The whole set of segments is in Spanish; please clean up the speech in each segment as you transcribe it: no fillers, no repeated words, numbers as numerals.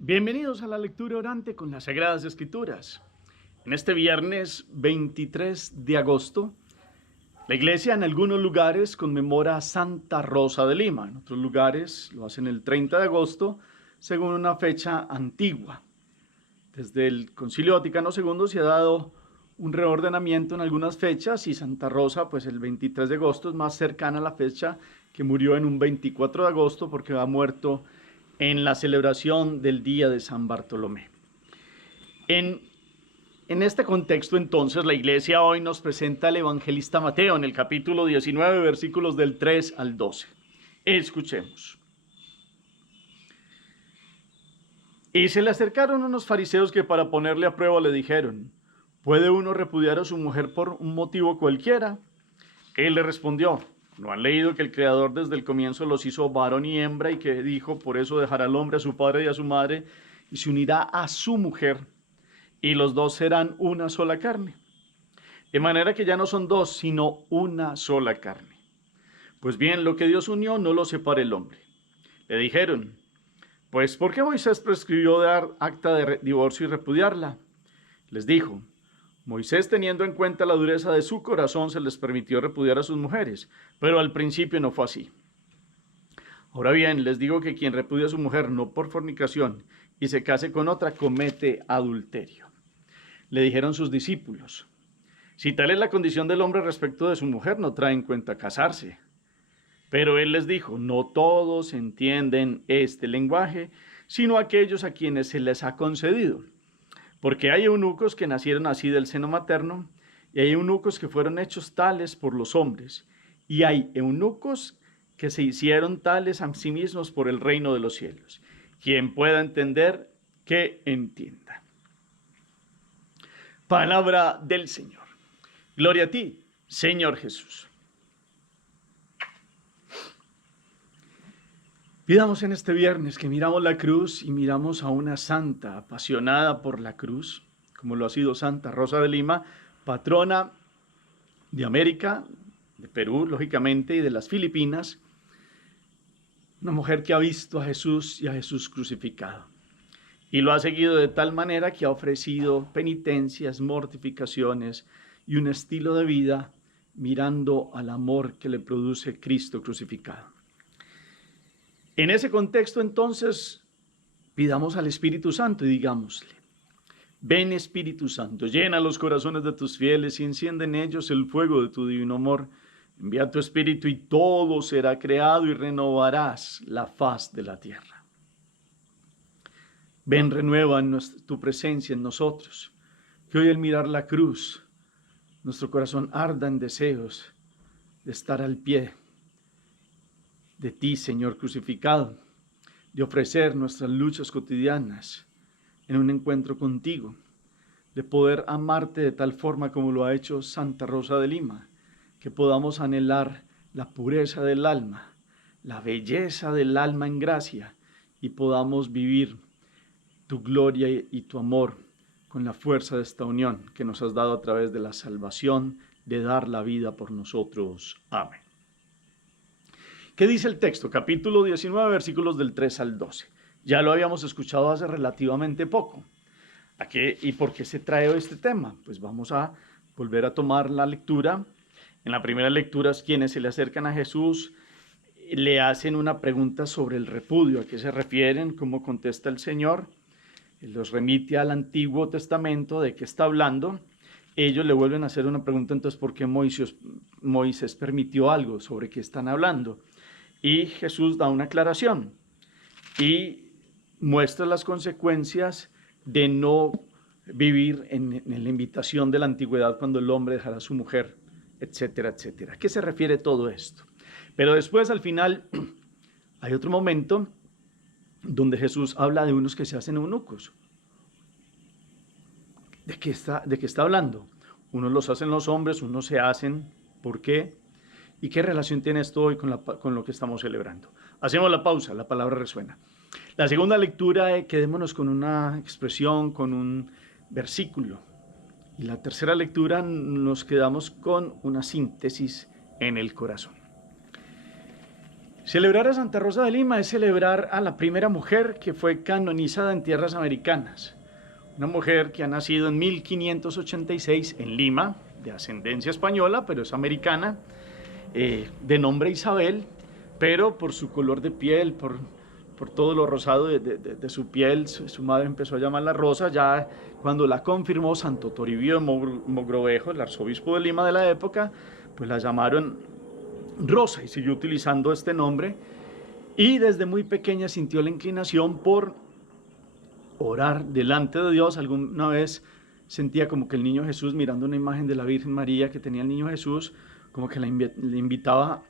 Bienvenidos a la lectura orante con las Sagradas Escrituras. En este viernes 23 de agosto, la iglesia en algunos lugares conmemora a Santa Rosa de Lima. En otros lugares lo hacen el 30 de agosto, según una fecha antigua. Desde el Concilio Vaticano II se ha dado un reordenamiento en algunas fechas y Santa Rosa, pues el 23 de agosto es más cercana a la fecha que murió en un 24 de agosto porque ha muerto en la celebración del día de San Bartolomé. En este contexto, entonces, la iglesia hoy nos presenta al evangelista Mateo en el capítulo 19, versículos del 3 al 12. Escuchemos. Y se le acercaron unos fariseos que para ponerle a prueba le dijeron: ¿puede uno repudiar a su mujer por un motivo cualquiera? Él le respondió: ¿no han leído que el Creador desde el comienzo los hizo varón y hembra, y que dijo: por eso dejará el hombre a su padre y a su madre, y se unirá a su mujer, y los dos serán una sola carne? De manera que ya no son dos, sino una sola carne. Pues bien, lo que Dios unió no lo separe el hombre. Le dijeron: pues ¿por qué Moisés prescribió dar acta de divorcio y repudiarla? Les dijo: Moisés, teniendo en cuenta la dureza de su corazón, se les permitió repudiar a sus mujeres, pero al principio no fue así. Ahora bien, les digo que quien repudia a su mujer no por fornicación y se case con otra, comete adulterio. Le dijeron sus discípulos: si tal es la condición del hombre respecto de su mujer, no trae en cuenta casarse. Pero él les dijo: no todos entienden este lenguaje, sino aquellos a quienes se les ha concedido. Porque hay eunucos que nacieron así del seno materno, y hay eunucos que fueron hechos tales por los hombres, y hay eunucos que se hicieron tales a sí mismos por el reino de los cielos. Quien pueda entender, que entienda. Palabra del Señor. Gloria a ti, Señor Jesús. Pidamos en este viernes que miramos la cruz y miramos a una santa apasionada por la cruz, como lo ha sido Santa Rosa de Lima, patrona de América, de Perú, lógicamente, y de las Filipinas. Una mujer que ha visto a Jesús y a Jesús crucificado. Y lo ha seguido de tal manera que ha ofrecido penitencias, mortificaciones y un estilo de vida mirando al amor que le produce Cristo crucificado. En ese contexto, entonces, pidamos al Espíritu Santo y digámosle: ven, Espíritu Santo, llena los corazones de tus fieles y enciende en ellos el fuego de tu divino amor. Envía tu Espíritu y todo será creado y renovarás la faz de la tierra. Ven, renueva tu presencia en nosotros, que hoy al mirar la cruz, nuestro corazón arda en deseos de estar al pie de ti, Señor crucificado, de ofrecer nuestras luchas cotidianas en un encuentro contigo, de poder amarte de tal forma como lo ha hecho Santa Rosa de Lima, que podamos anhelar la pureza del alma, la belleza del alma en gracia, y podamos vivir tu gloria y tu amor con la fuerza de esta unión que nos has dado a través de la salvación, de dar la vida por nosotros. Amén. ¿Qué dice el texto? Capítulo 19, versículos del 3 al 12. Ya lo habíamos escuchado hace relativamente poco. ¿Y por qué se trae este tema? Pues vamos a volver a tomar la lectura. En la primera lectura, quienes se le acercan a Jesús le hacen una pregunta sobre el repudio. ¿A qué se refieren? ¿Cómo contesta el Señor? Él los remite al Antiguo Testamento. ¿De qué está hablando? Ellos le vuelven a hacer una pregunta: entonces, ¿por qué Moisés permitió algo? ¿Sobre qué están hablando? Y Jesús da una aclaración y muestra las consecuencias de no vivir en la invitación de la antigüedad cuando el hombre dejará a su mujer, etcétera, etcétera. ¿A qué se refiere todo esto? Pero después, al final, hay otro momento donde Jesús habla de unos que se hacen eunucos. ¿De qué está hablando? Unos los hacen los hombres, unos se hacen. ¿Por qué? ¿Y qué relación tiene esto hoy con lo que estamos celebrando? Hacemos la pausa, la palabra resuena. La segunda lectura, quedémonos con una expresión, con un versículo. Y la tercera lectura nos quedamos con una síntesis en el corazón. Celebrar a Santa Rosa de Lima es celebrar a la primera mujer que fue canonizada en tierras americanas. Una mujer que ha nacido en 1586 en Lima, de ascendencia española, pero es americana, de nombre Isabel, pero por su color de piel, por todo lo rosado de su piel, su madre empezó a llamarla Rosa. Ya cuando la confirmó Santo Toribio de Mogrovejo, el arzobispo de Lima de la época, pues la llamaron Rosa y siguió utilizando este nombre, y desde muy pequeña sintió la inclinación por orar delante de Dios. Alguna vez sentía como que el niño Jesús, mirando una imagen de la Virgen María que tenía el niño Jesús, como que le invitaba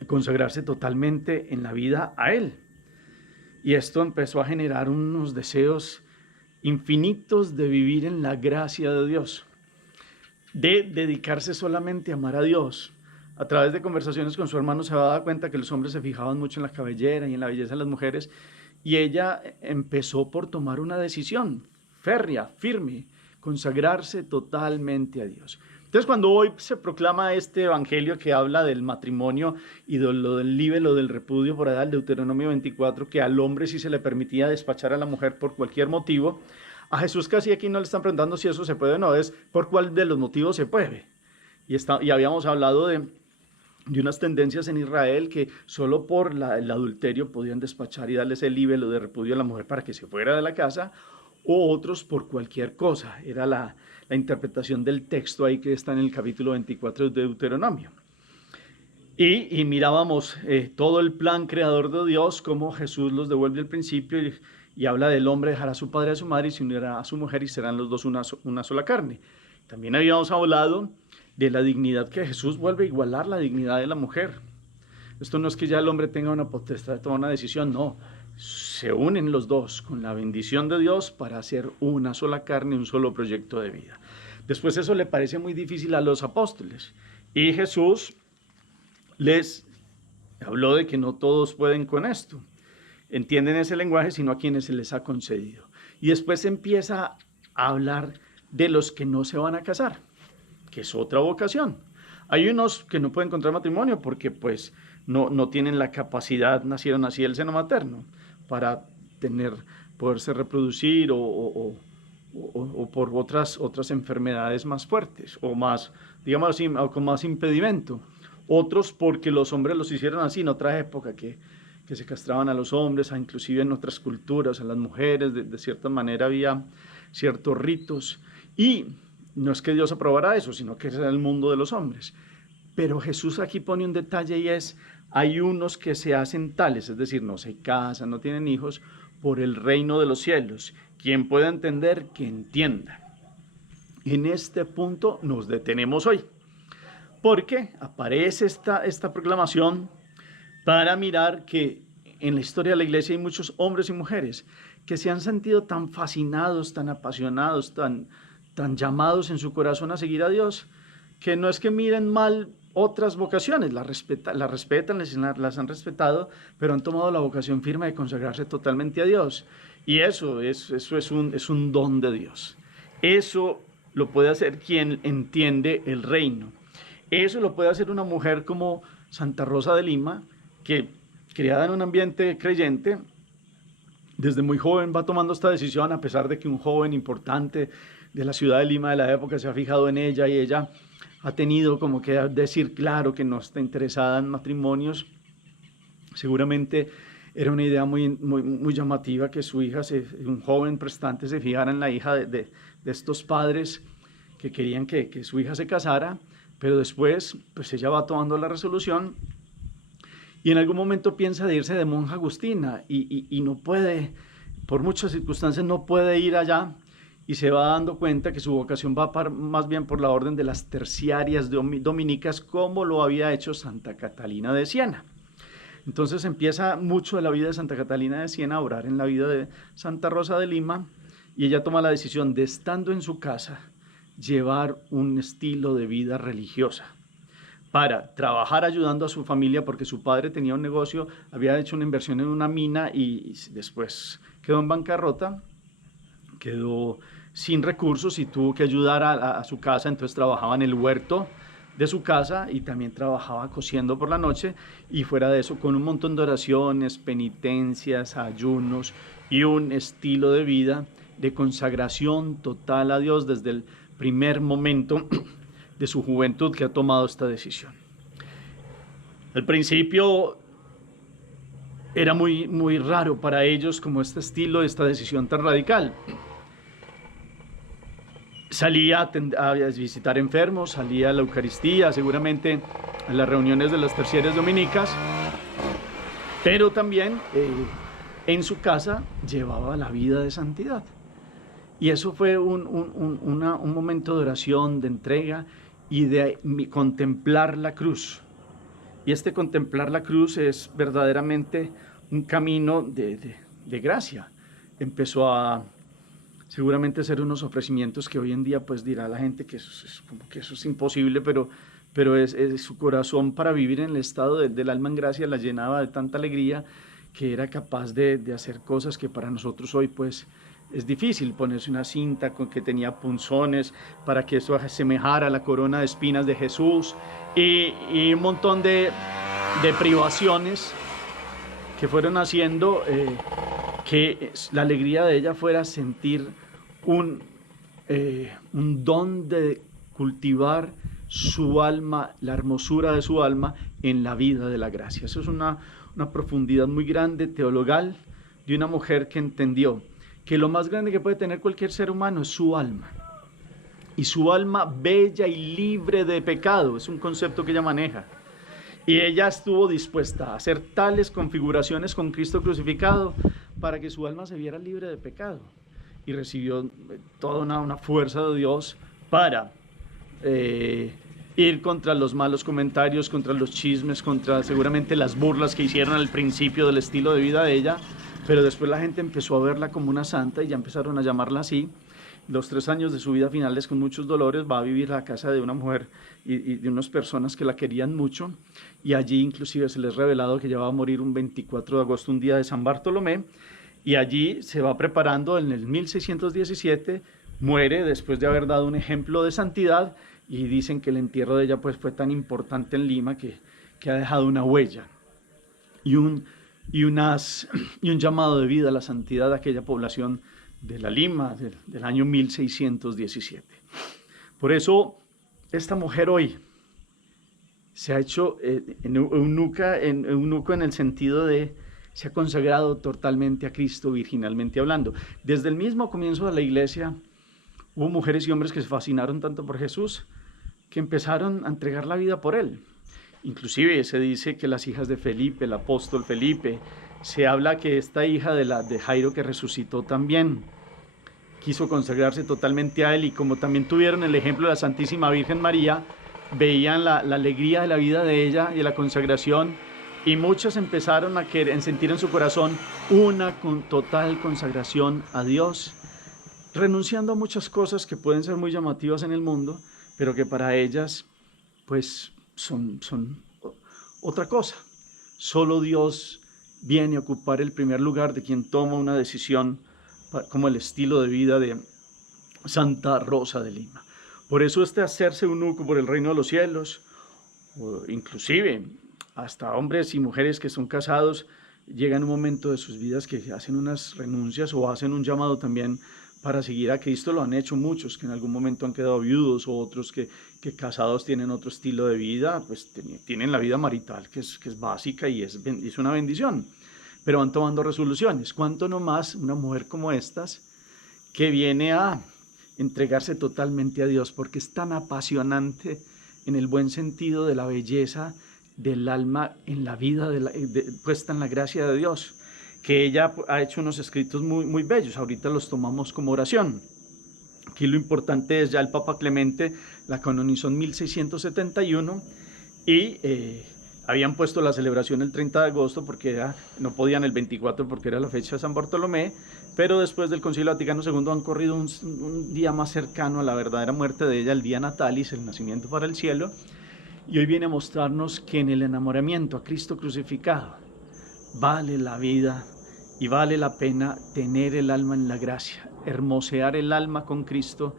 a consagrarse totalmente en la vida a Él. Y esto empezó a generar unos deseos infinitos de vivir en la gracia de Dios, de dedicarse solamente a amar a Dios. A través de conversaciones con su hermano se daba cuenta que los hombres se fijaban mucho en la cabellera y en la belleza de las mujeres, y ella empezó por tomar una decisión férrea, firme, consagrarse totalmente a Dios. Entonces, cuando hoy se proclama este evangelio que habla del matrimonio y de lo del libelo del repudio, por allá el Deuteronomio 24, que al hombre sí se le permitía despachar a la mujer por cualquier motivo, a Jesús casi aquí no le están preguntando si eso se puede o no, es por cuál de los motivos se puede. Y habíamos hablado de unas tendencias en Israel que solo por el adulterio podían despachar y darles el libelo de repudio a la mujer para que se fuera de la casa, o otros por cualquier cosa. Era la interpretación del texto ahí que está en el capítulo 24 de Deuteronomio. Y mirábamos todo el plan creador de Dios, cómo Jesús los devuelve al principio y habla del hombre dejará a su padre y a su madre y se unirá a su mujer y serán los dos una sola carne. También habíamos hablado de la dignidad que Jesús vuelve a igualar la dignidad de la mujer. Esto no es que ya el hombre tenga una potestad de tomar una decisión, no. Se unen los dos con la bendición de Dios para hacer una sola carne, un solo proyecto de vida. Después eso le parece muy difícil a los apóstoles y Jesús les habló de que no todos pueden con esto. Entienden ese lenguaje, sino a quienes se les ha concedido. Y después empieza a hablar de los que no se van a casar, que es otra vocación. Hay unos que no pueden encontrar matrimonio porque pues no tienen la capacidad, nacieron así del seno materno, para poderse reproducir o por otras enfermedades más fuertes o más, digamos así, con más impedimento. Otros porque los hombres los hicieron así en otra época, que se castraban a los hombres, inclusive en otras culturas, a las mujeres, de cierta manera había ciertos ritos. Y no es que Dios aprobara eso, sino que ese era el mundo de los hombres. Pero Jesús aquí pone un detalle y es, hay unos que se hacen tales, es decir, no se casan, no tienen hijos, por el reino de los cielos. Quien pueda entender, que entienda. En este punto nos detenemos hoy, porque aparece esta proclamación para mirar que en la historia de la iglesia hay muchos hombres y mujeres que se han sentido tan fascinados, tan apasionados, tan llamados en su corazón a seguir a Dios, que no es que miren mal otras vocaciones, las respetan, las han respetado, pero han tomado la vocación firme de consagrarse totalmente a Dios. Y eso es un don de Dios. Eso lo puede hacer quien entiende el reino. Eso lo puede hacer una mujer como Santa Rosa de Lima, que criada en un ambiente creyente, desde muy joven va tomando esta decisión, a pesar de que un joven importante de la ciudad de Lima de la época se ha fijado en ella y ella ha tenido como que decir claro que no está interesada en matrimonios. Seguramente era una idea muy llamativa que su hija, un joven prestante, se fijara en la hija de estos padres que querían que su hija se casara, pero después pues ella va tomando la resolución y en algún momento piensa de irse de monja agustina y no puede, por muchas circunstancias no puede ir allá, y se va dando cuenta que su vocación va más bien por la orden de las terciarias dominicas, como lo había hecho Santa Catalina de Siena. Entonces empieza mucho de la vida de Santa Catalina de Siena a orar en la vida de Santa Rosa de Lima, y ella toma la decisión de, estando en su casa, llevar un estilo de vida religiosa para trabajar ayudando a su familia, porque su padre tenía un negocio, había hecho una inversión en una mina y después quedó en bancarrota, quedó sin recursos y tuvo que ayudar a su casa. Entonces trabajaba en el huerto de su casa y también trabajaba cosiendo por la noche, y fuera de eso con un montón de oraciones, penitencias, ayunos y un estilo de vida de consagración total a Dios desde el primer momento de su juventud que ha tomado esta decisión. Al principio era muy raro para ellos como este estilo, esta decisión tan radical. Salía a visitar enfermos, salía a la Eucaristía, seguramente a las reuniones de las terciarias dominicas, pero también en su casa llevaba la vida de santidad. Y eso fue un momento de oración, de entrega y de contemplar la cruz. Y este contemplar la cruz es verdaderamente un camino de gracia. Empezó a seguramente hacer unos ofrecimientos que hoy en día pues dirá la gente que eso es imposible, pero es su corazón para vivir en el estado del alma en gracia la llenaba de tanta alegría que era capaz de hacer cosas que para nosotros hoy pues es difícil. Ponerse una cinta con que tenía punzones para que eso asemejara a la corona de espinas de Jesús, y un montón de privaciones que fueron haciendo que la alegría de ella fuera sentir un don de cultivar su alma, la hermosura de su alma en la vida de la gracia. Eso es una profundidad muy grande, teologal, de una mujer que entendió que lo más grande que puede tener cualquier ser humano es su alma. Y su alma bella y libre de pecado, es un concepto que ella maneja. Y ella estuvo dispuesta a hacer tales configuraciones con Cristo crucificado para que su alma se viera libre de pecado. Y recibió toda una fuerza de Dios para ir contra los malos comentarios, contra los chismes, contra seguramente las burlas que hicieron al principio del estilo de vida de ella. Pero después la gente empezó a verla como una santa y ya empezaron a llamarla así. Los 3 años de su vida finales, con muchos dolores, va a vivir a la casa de una mujer y de unas personas que la querían mucho, y allí inclusive se les ha revelado que ella va a morir un 24 de agosto, un día de San Bartolomé, y allí se va preparando. En el 1617 muere después de haber dado un ejemplo de santidad, y dicen que el entierro de ella pues fue tan importante en Lima que ha dejado una huella y un llamado de vida a la santidad de aquella población de la Lima del año 1617. Por eso esta mujer hoy se ha hecho eunuco en el sentido de se ha consagrado totalmente a Cristo, virginalmente hablando. Desde el mismo comienzo de la iglesia hubo mujeres y hombres que se fascinaron tanto por Jesús que empezaron a entregar la vida por él. Inclusive se dice que las hijas de Felipe, el apóstol Felipe, se habla que esta hija de Jairo que resucitó también quiso consagrarse totalmente a él, y como también tuvieron el ejemplo de la Santísima Virgen María, veían la alegría de la vida de ella y de la consagración, y muchas empezaron a sentir en su corazón una total consagración a Dios, renunciando a muchas cosas que pueden ser muy llamativas en el mundo, pero que para ellas pues son otra cosa. Solo Dios viene a ocupar el primer lugar de quien toma una decisión como el estilo de vida de Santa Rosa de Lima. Por eso hacerse eunuco por el reino de los cielos, o inclusive hasta hombres y mujeres que son casados, llegan un momento de sus vidas que hacen unas renuncias o hacen un llamado también para seguir a Cristo. Lo han hecho muchos que en algún momento han quedado viudos, o otros que casados tienen otro estilo de vida, pues tienen la vida marital que es básica y es una bendición, pero van tomando resoluciones. ¿Cuánto no más una mujer como estas que viene a entregarse totalmente a Dios, porque es tan apasionante en el buen sentido de la belleza del alma en la vida puesta en la gracia de Dios, que ella ha hecho unos escritos muy bellos? Ahorita los tomamos como oración. Aquí lo importante es, ya el Papa Clemente la canonizó en 1671 y habían puesto la celebración el 30 de agosto porque no podían el 24 porque era la fecha de San Bartolomé, pero después del Concilio Vaticano II han corrido un día más cercano a la verdadera muerte de ella, el día natalis, el nacimiento para el cielo, y hoy viene a mostrarnos que en el enamoramiento a Cristo crucificado vale la vida y vale la pena tener el alma en la gracia, hermosear el alma con Cristo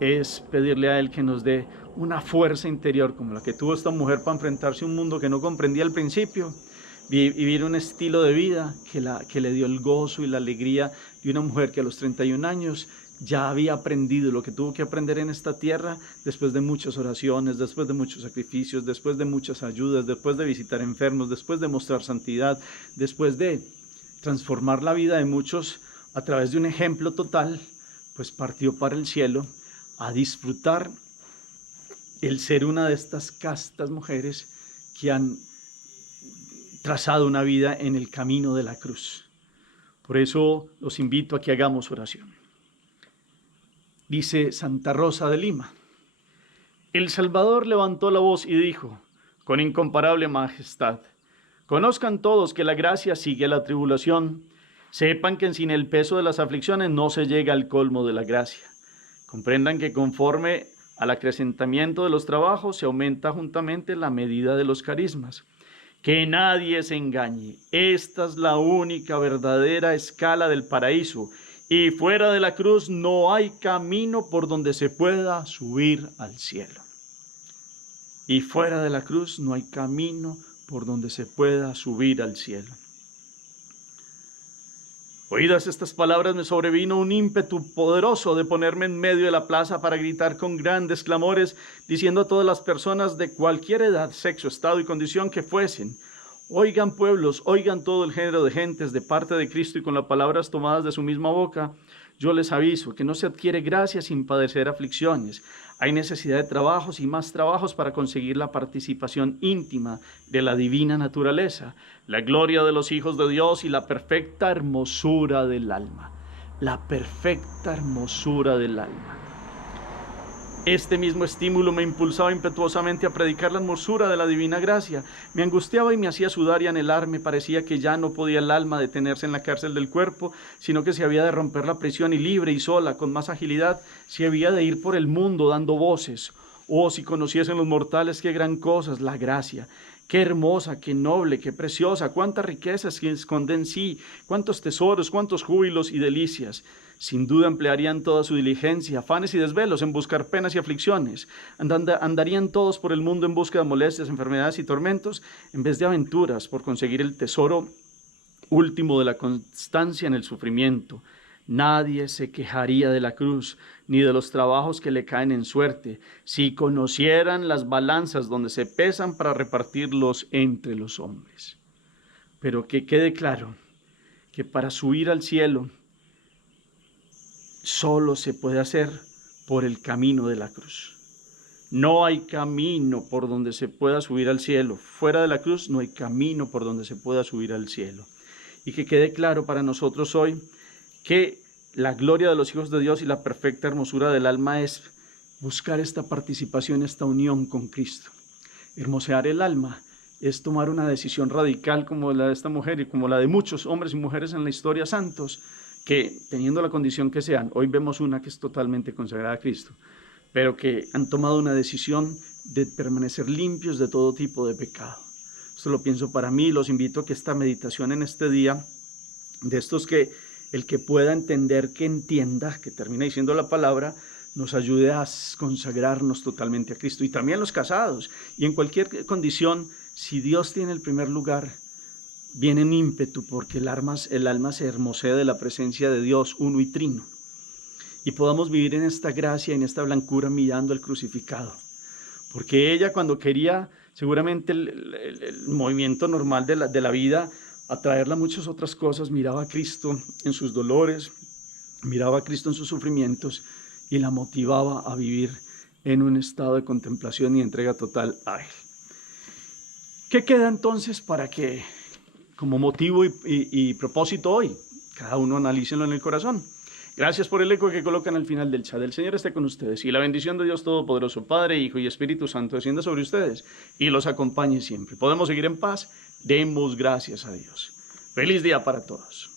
es pedirle a Él que nos dé una fuerza interior como la que tuvo esta mujer para enfrentarse a un mundo que no comprendía al principio, vivir un estilo de vida que le dio el gozo y la alegría de una mujer que a los 31 años ya había aprendido lo que tuvo que aprender en esta tierra después de muchas oraciones, después de muchos sacrificios, después de muchas ayudas, después de visitar enfermos, después de mostrar santidad, después de transformar la vida de muchos a través de un ejemplo total, pues partió para el cielo a disfrutar el ser una de estas castas mujeres que han trazado una vida en el camino de la cruz. Por eso los invito a que hagamos oración. Dice Santa Rosa de Lima: El Salvador levantó la voz y dijo, con incomparable majestad: conozcan todos que la gracia sigue a la tribulación. Sepan que sin el peso de las aflicciones no se llega al colmo de la gracia. Comprendan que conforme al acrecentamiento de los trabajos se aumenta juntamente la medida de los carismas. Que nadie se engañe. Esta es la única verdadera escala del paraíso. Y fuera de la cruz no hay camino por donde se pueda subir al cielo. Y fuera de la cruz no hay camino por donde se pueda subir al cielo. Oídas estas palabras, me sobrevino un ímpetu poderoso de ponerme en medio de la plaza para gritar con grandes clamores, diciendo a todas las personas de cualquier edad, sexo, estado y condición que fuesen: oigan pueblos, oigan todo el género de gentes, de parte de Cristo y con las palabras tomadas de su misma boca, yo les aviso que no se adquiere gracia sin padecer aflicciones. Hay necesidad de trabajos y más trabajos para conseguir la participación íntima de la divina naturaleza, la gloria de los hijos de Dios y la perfecta hermosura del alma. La perfecta hermosura del alma. Este mismo estímulo me impulsaba impetuosamente a predicar la hermosura de la divina gracia. Me angustiaba y me hacía sudar y anhelar. Me parecía que ya no podía el alma detenerse en la cárcel del cuerpo, sino que se había de romper la prisión y libre y sola, con más agilidad, se había de ir por el mundo dando voces. Oh, si conociesen los mortales qué gran cosa es la gracia. Qué hermosa, qué noble, qué preciosa, cuántas riquezas que esconde en sí, cuántos tesoros, cuántos júbilos y delicias. Sin duda emplearían toda su diligencia, afanes y desvelos en buscar penas y aflicciones. Andarían todos por el mundo en busca de molestias, enfermedades y tormentos, en vez de aventuras por conseguir el tesoro último de la constancia en el sufrimiento. Nadie se quejaría de la cruz, ni de los trabajos que le caen en suerte, si conocieran las balanzas donde se pesan para repartirlos entre los hombres. Pero que quede claro que para subir al cielo solo se puede hacer por el camino de la cruz. No hay camino por donde se pueda subir al cielo. Fuera de la cruz no hay camino por donde se pueda subir al cielo. Y que quede claro para nosotros hoy que la gloria de los hijos de Dios y la perfecta hermosura del alma es buscar esta participación, esta unión con Cristo. Hermosear el alma es tomar una decisión radical como la de esta mujer y como la de muchos hombres y mujeres en la historia santos, que teniendo la condición que sean, hoy vemos una que es totalmente consagrada a Cristo, pero que han tomado una decisión de permanecer limpios de todo tipo de pecado. Esto lo pienso para mí, los invito a que esta meditación en este día, de estos que el que pueda entender, que entienda, que termina diciendo la palabra, nos ayude a consagrarnos totalmente a Cristo. Y también los casados, y en cualquier condición, si Dios tiene el primer lugar, viene en ímpetu porque el alma se hermosea de la presencia de Dios uno y trino. Y podamos vivir en esta gracia, en esta blancura, mirando al crucificado. Porque ella, cuando quería, seguramente el movimiento normal de la vida, atraerla a muchas otras cosas, miraba a Cristo en sus dolores, miraba a Cristo en sus sufrimientos y la motivaba a vivir en un estado de contemplación y entrega total a Él. ¿Qué queda entonces para que, como motivo y propósito hoy, cada uno analícenlo en el corazón? Gracias por el eco que colocan al final del chat. El Señor esté con ustedes y la bendición de Dios Todopoderoso, Padre, Hijo y Espíritu Santo, descienda sobre ustedes y los acompañe siempre. Podemos seguir en paz. Demos gracias a Dios. Feliz día para todos.